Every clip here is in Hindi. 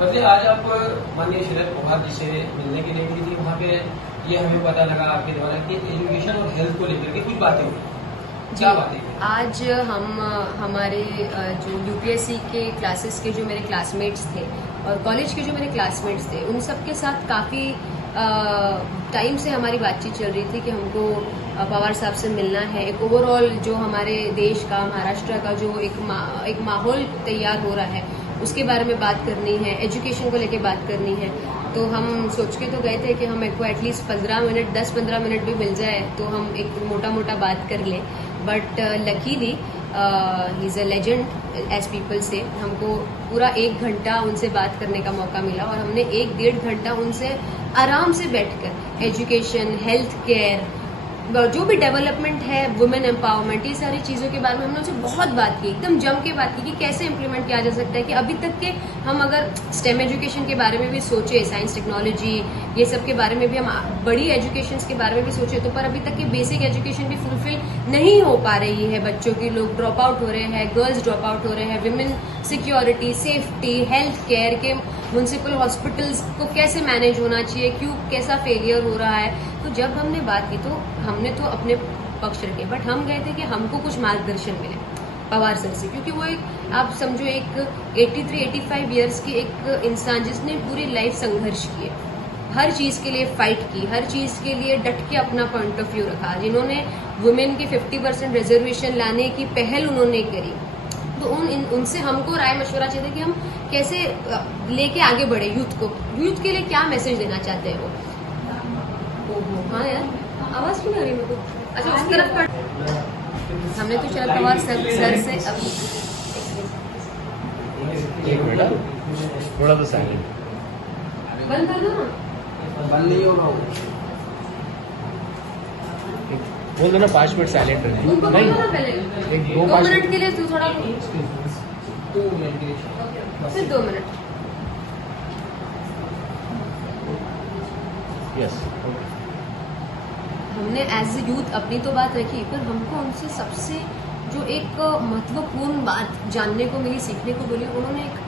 मतलब आज आप माननीय शरद पवार जी से मिलने के लिए गई थी, वहाँ पे ये हमें पता लगा आपके द्वारा कि एजुकेशन और हेल्थ को लेकर के कुछ बातें हुई, क्या बातें हुई? आज हम हमारे जो यूपीएससी के क्लासेस के जो मेरे क्लासमेट्स थे और कॉलेज के जो मेरे क्लासमेट्स थे, उन सब के साथ काफ़ी टाइम से हमारी बातचीत चल रही थी कि हमको पवार साहब से मिलना है। एक ओवरऑल जो हमारे देश का, महाराष्ट्र का जो एक माहौल तैयार हो रहा है, उसके बारे में बात करनी है, एजुकेशन को लेके बात करनी है। तो हम सोच के तो गए थे कि हम को एटलीस्ट 15 मिनट 10-15 मिनट भी मिल जाए तो हम एक मोटा मोटा बात कर लें। But luckily he is a legend age people से हमको पूरा 1 घंटा उनसे बात करने का मौका मिला और हमने 1-1.5 घंटा उनसे आराम से बैठकर एजुकेशन, हेल्थ केयर, जो भी डेवलपमेंट है, वुमेन एम्पावरमेंट, ये सारी चीज़ों के बारे में हमने उनसे बहुत बात की, एकदम जम के बात की कि कैसे इम्प्लीमेंट किया जा सकता है। कि अभी तक के हम अगर स्टेम एजुकेशन के बारे में भी सोचे, साइंस टेक्नोलॉजी ये सब के बारे में भी, हम बड़ी एजुकेशन के बारे में भी सोचे, तो पर अभी तक की बेसिक एजुकेशन भी फुलफिल नहीं हो पा रही है। बच्चों की लोग ड्रॉप आउट हो रहे हैं, गर्ल्स ड्रॉप आउट हो रहे हैं, women security, safety, health care के म्यूनिसिपल हॉस्पिटल्स को कैसे मैनेज होना चाहिए, क्यों कैसा फेलियर हो रहा है। तो जब हमने बात की तो हमने तो अपने पक्ष रखे, बट हम गए थे कि हमको कुछ मार्गदर्शन मिले पवार सर से, क्योंकि वो एक, आप समझो, एक 83-85 ईयर्स की एक इंसान जिसने पूरी लाइफ संघर्ष किए, हर चीज के लिए फाइट की, हर चीज के लिए डट के अपना पॉइंट ऑफ व्यू रखा, जिन्होंने वुमेन की 50% रिजर्वेशन लाने की पहल उन्होंने करी। तो उनसे हमको राय मशवरा चाहिए कि हम कैसे लेके आगे बढ़े यूथ के लिए क्या मैसेज देना चाहते हैं वो। हाँ यार, आवाज क्यों आ रही है मेरे को? अच्छा, उस तरफ कर। हमने तो शरद पवार सर से थोड़ा तो साइलेंट बंद कर दो ना, बंद नहीं होगा बोल दो ना, 5 मिनट साइलेंट रहने। उनको नहीं, बोलो ना पहले, एक 2 2-5 मिनट के लिए तू थोड़ा, 2 मिनट के लिए। फिर 2 मिनट। यस। हमने एज ए यूथ अपनी तो बात रखी, पर हमको उनसे सबसे जो एक महत्वपूर्ण बात जानने को मिली, सीखने को मिली, उन्होंने एक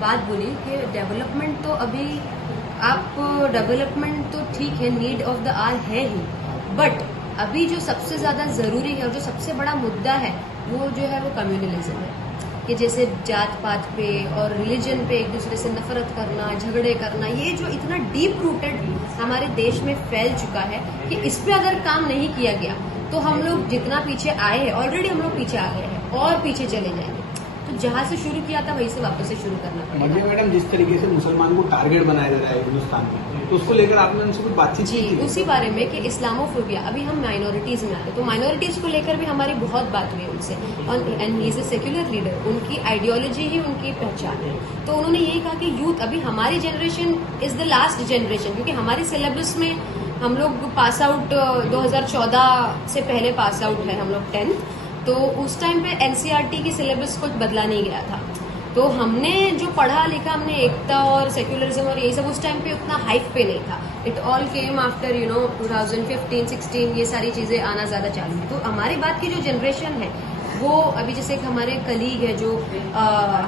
बात बोली कि डेवलपमेंट तो अभी डेवलपमेंट तो ठीक है, नीड ऑफ द आवर है ही, बट अभी जो सबसे ज्यादा जरूरी है और जो सबसे बड़ा मुद्दा है वो जो है वो कम्युनलिज्म है। कि जैसे जात पात पे और रिलीजन पे एक दूसरे से नफरत करना, झगड़े करना, ये जो इतना डीप रूटेड हमारे देश में फैल चुका है कि इस पे अगर काम नहीं किया गया तो हम लोग जितना पीछे आए हैं, ऑलरेडी हम लोग पीछे आ गए हैं और पीछे चले जाएंगे। तो जहाँ से शुरू किया था वहीं से वापस से शुरू करना पड़ेगा। मैडम, जिस तरीके से मुसलमान को टारगेट बनाया जा रहा है हिंदुस्तान में, तो उसको लेकर आपने उनसे कुछ बातचीत की? जी, उसी बारे में कि इस्लामोफोबिया, अभी हम माइनॉरिटीज में आ रहे, तो माइनॉरिटीज को लेकर भी हमारी बहुत बात हुई उनसे। And he is a secular leader, उनकी आइडियोलॉजी ही उनकी पहचान है। तो उन्होंने ये कहा कि यूथ, अभी हमारी generation is the last generation, क्योंकि हमारे सिलेबस में हम लोग पास आउट 2014 से पहले पास आउट है हम लोग 10th, तो उस टाइम पे एनसीईआरटी की सिलेबस कुछ बदला नहीं गया था। तो हमने जो पढ़ा लिखा, हमने एकता और सेक्युलरिज्म और ये सब उस टाइम पे उतना हाइप पे नहीं था। इट ऑल केम आफ्टर 2015-16 ये सारी चीजें आना ज्यादा चालू हुई। तो हमारी बात की जो जनरेशन है वो अभी, जैसे एक हमारे कलीग है जो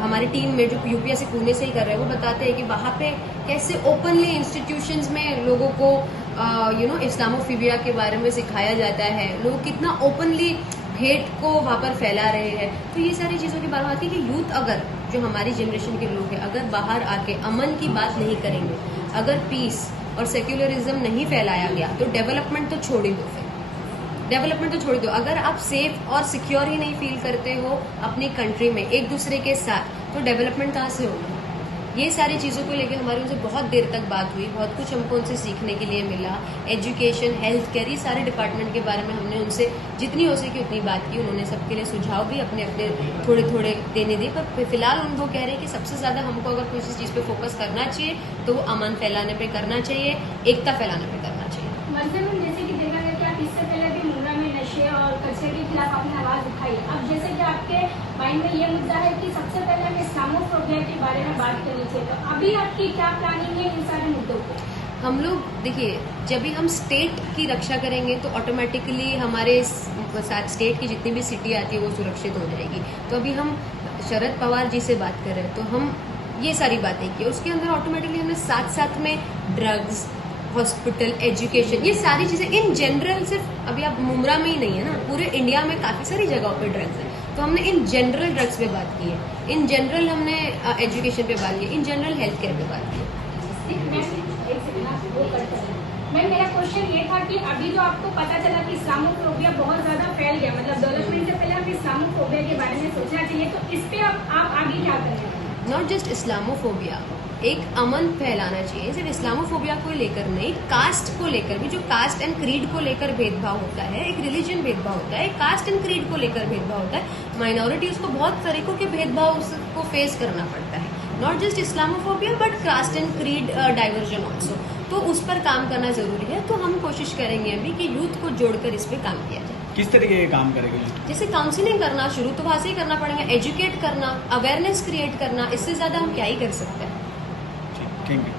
हमारी टीम में जो यूपीएससी पुणे से ही कर रहे हैं, वो बताते हैं कि वहाँ पे कैसे ओपनली इंस्टीट्यूशंस में लोगों को इस्लामोफोबिया के बारे में सिखाया जाता है, लोग कितना ओपनली हेट को वहाँ पर फैला रहे हैं। तो ये सारी चीजों के बारे में आती है कि यूथ, अगर जो हमारी जनरेशन के लोग हैं, अगर बाहर आके अमन की बात नहीं करेंगे, अगर पीस और सेक्युलरिज्म नहीं फैलाया गया, तो डेवलपमेंट तो छोड़ ही दो। फिर डेवलपमेंट तो छोड़ दो, अगर आप सेफ और सिक्योर ही नहीं फील करते हो अपनी कंट्री में एक दूसरे के साथ, तो डेवलपमेंट कहाँ से होगा? ये सारी चीज़ों को लेकर हमारी उनसे बहुत देर तक बात हुई, बहुत कुछ हमको उनसे सीखने के लिए मिला। एजुकेशन, हेल्थ केयर, ये सारे डिपार्टमेंट के बारे में हमने उनसे जितनी हो सकी उतनी बात की। उन्होंने सबके लिए सुझाव भी अपने अपने थोड़े थोड़े देने दिए, पर फिलहाल वो कह रहे हैं कि सबसे ज़्यादा हमको अगर किसी चीज़ पे फोकस करना चाहिए तो वो अमन फैलाने पे करना चाहिए, एकता फैलाने पे करना चाहिए। जैसे कि देखा गया कि आप इससे पहले भी मुंब्रा में नशे और कचरे के खिलाफ आपने आवाज उठाई, अब जैसे कि आपके माइंड में ये मुद्दा है कि सबसे पहले हमें इस्लामोफोबिया के बारे में बात करनी चाहिए, तो अभी आपकी क्या प्लानिंग है इन सारे मुद्दों को? हम लोग देखिए, जब भी हम स्टेट की रक्षा करेंगे तो ऑटोमेटिकली हमारे साथ स्टेट की जितनी भी सिटी आती है वो सुरक्षित हो जाएगी। तो अभी हम शरद पवार जी से बात कर रहे हैं, तो हम ये सारी बातें की। उसके अंदर ऑटोमेटिकली हमने साथ साथ में ड्रग्स, हॉस्पिटल, एजुकेशन, ये सारी चीजें इन जनरल, सिर्फ अभी आप मुमरा में ही नहीं है ना, पूरे इंडिया में काफी सारी जगहों पे ड्रग्स है, तो हमने इन जनरल ड्रग्स पे बात की है, इन जनरल हमने एजुकेशन पे बात की, इन जनरल हेल्थ केयर पे बात की है। मैम मेरा क्वेश्चन ये था कि अभी जो आपको पता चला कि इस्लामोफोबिया बहुत ज्यादा फैल गया, मतलब डेवलपमेंट से पहले हमें इस्लामोफोबिया के बारे में सोचना चाहिए, तो इस पे आप आगे क्या करेंगे? नॉट जस्ट इस्लामोफोबिया, एक अमन फैलाना चाहिए, सिर्फ इस्लामोफोबिया को लेकर नहीं, कास्ट को लेकर भी, जो कास्ट एंड क्रीड को लेकर भेदभाव होता है, एक रिलीजन भेदभाव होता है, कास्ट एंड क्रीड को लेकर भेदभाव होता है, माइनॉरिटीज को बहुत तरीकों के भेदभाव को फेस करना पड़ता है। Not just Islamophobia but caste and creed diversion also, तो उस पर काम करना जरूरी है। तो हम कोशिश करेंगे अभी कि यूथ को जोड़कर इस पे काम किया जाए। किस तरीके के काम करेंगे? जैसे काउंसलिंग करना, शुरू तो वहां से ही करना पड़ेगा, एजुकेट करना, अवेयरनेस क्रिएट करना, इससे ज्यादा हम क्या ही कर सकते हैं। Thank you.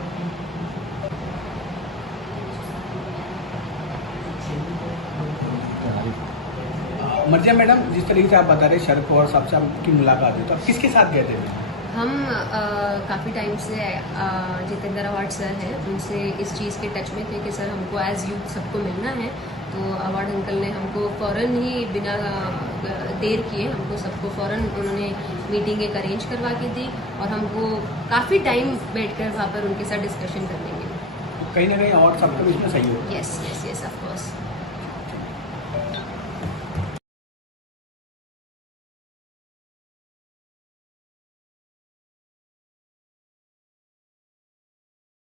मर्जिया मैडम, जिस तरीके से आप बता रहे शरद पवार साहब से आपकी मुलाकात हुई, तो आप किसके साथ गए थे? हम काफ़ी टाइम से जितेंद्र अवार्ड सर हैं, उनसे इस चीज़ के टच में थे कि सर हमको एज यूथ सबको मिलना है, तो अवार्ड अंकल ने हमको फ़ौरन ही बिना देर किए हमको सबको फ़ौरन उन्होंने मीटिंग एक अरेंज करवा के दी, और हमको काफ़ी टाइम बैठकर वहाँ पर उनके साथ डिस्कशन करने के लिए। कहीं ना कहीं और सबका इसमें सही हो। Yes yes yes of course.